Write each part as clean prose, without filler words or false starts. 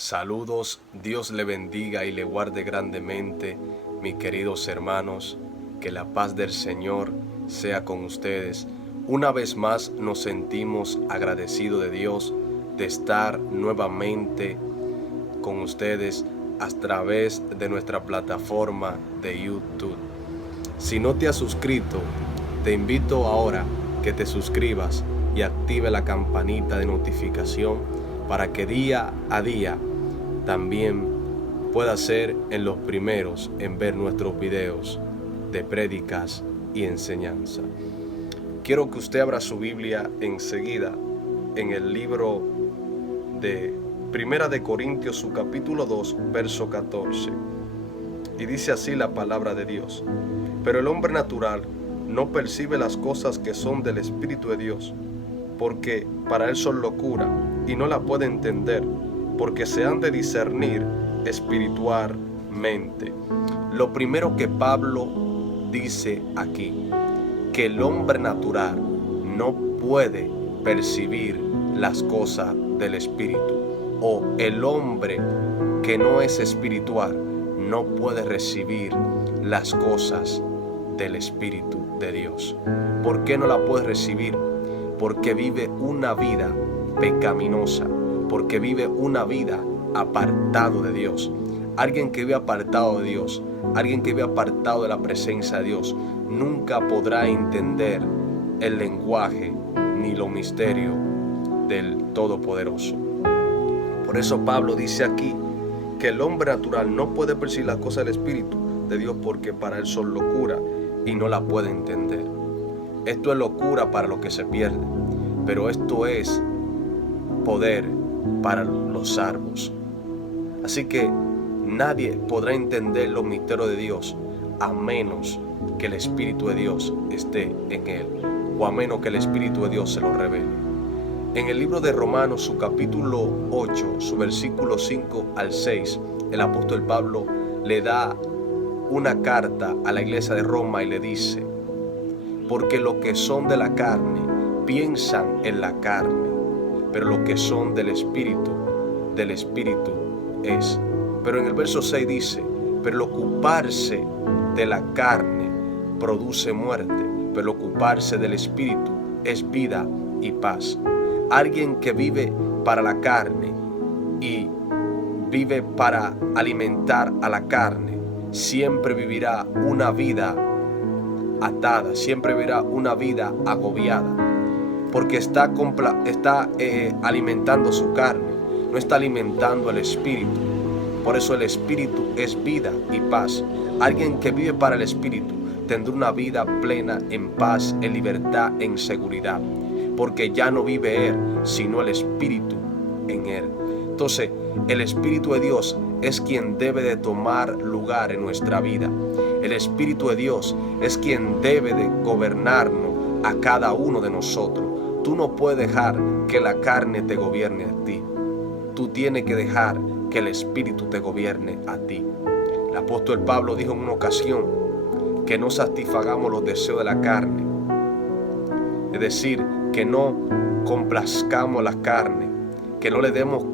Saludos, Dios le bendiga y le guarde grandemente, mis queridos hermanos, que la paz del Señor sea con ustedes. Una vez más nos sentimos agradecidos de Dios de estar nuevamente con ustedes a través de nuestra plataforma de YouTube. Si no te has suscrito, te invito ahora que te suscribas y active la campanita de notificación para que día a día también puedas ser en los primeros en ver nuestros videos de prédicas y enseñanza. Quiero que usted abra su Biblia enseguida en el libro de Primera de Corintios, su capítulo 2, verso 14. Y dice así la palabra de Dios: pero el hombre natural no percibe las cosas que son del Espíritu de Dios, porque para él son locura, y no la puede entender, porque se han de discernir espiritualmente. Lo primero que Pablo dice aquí, que el hombre natural no puede percibir las cosas del Espíritu, o el hombre que no es espiritual no puede recibir las cosas del Espíritu de Dios. ¿Por qué no la puede recibir? Porque vive una vida pecaminosa, porque vive una vida apartado de Dios. Alguien que vive apartado de Dios, alguien que vive apartado de la presencia de Dios, nunca podrá entender el lenguaje ni los misterios del Todopoderoso. Por eso Pablo dice aquí que el hombre natural no puede percibir las cosas del Espíritu de Dios, porque para él son locura y no la puede entender. Esto es locura para los que se pierden, pero esto es poder para los salvos. Así que nadie podrá entender los misterios de Dios a menos que el Espíritu de Dios esté en él, o a menos que el Espíritu de Dios se lo revele. En el libro de Romanos, su capítulo 8, su versículo 5 al 6, el apóstol Pablo le da una carta a la iglesia de Roma y le dice: porque los que son de la carne piensan en la carne, pero los que son del Espíritu es. Pero en el verso 6 dice: pero el ocuparse de la carne produce muerte, pero el ocuparse del Espíritu es vida y paz. Alguien que vive para la carne y vive para alimentar a la carne, siempre vivirá una vida atada, siempre vivirá una vida agobiada, porque está alimentando su carne, no está alimentando el Espíritu. Por eso el Espíritu es vida y paz. Alguien que vive para el Espíritu tendrá una vida plena en paz, en libertad, en seguridad, porque ya no vive él, sino el Espíritu en él. Entonces, el Espíritu de Dios es quien debe de tomar lugar en nuestra vida. El Espíritu de Dios es quien debe de gobernarnos a cada uno de nosotros. Tú no puedes dejar que la carne te gobierne a ti. Tú tienes que dejar que el Espíritu te gobierne a ti. El apóstol Pablo dijo en una ocasión que no satisfagamos los deseos de la carne. Es decir, que no complazcamos la carne, que no le demos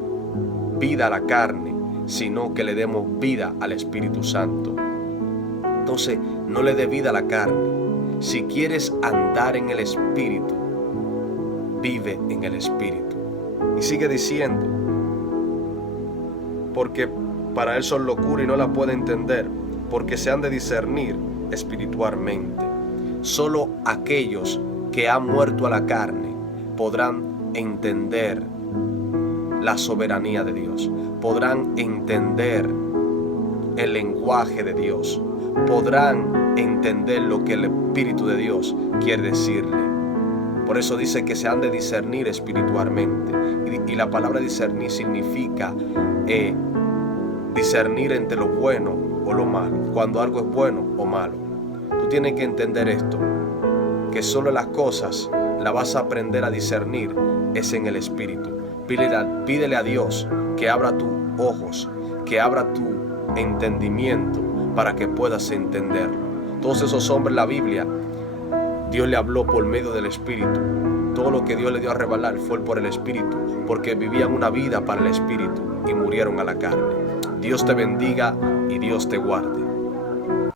vida a la carne, sino que le demos vida al Espíritu Santo. Entonces, no le dé vida a la carne. Si quieres andar en el Espíritu, vive en el Espíritu. Y sigue diciendo: porque para él son locura y no la puede entender, porque se han de discernir espiritualmente. Solo aquellos que han muerto a la carne podrán entender la soberanía de Dios, podrán entender el lenguaje de Dios, podrán entender lo que el Espíritu de Dios quiere decirle. Por eso dice que se han de discernir espiritualmente. Y la palabra discernir significa discernir entre lo bueno o lo malo, cuando algo es bueno o malo. Tú tienes que entender esto, que solo las cosas las vas a aprender a discernir es en el Espíritu. Pídele a Dios que abra tus ojos, que abra tu entendimiento para que puedas entenderlo. Todos esos hombres en la Biblia, Dios le habló por medio del Espíritu. todo lo que Dios le dio a revelar fue por el Espíritu, porque vivían una vida para el Espíritu y murieron a la carne. Dios te bendiga y Dios te guarde.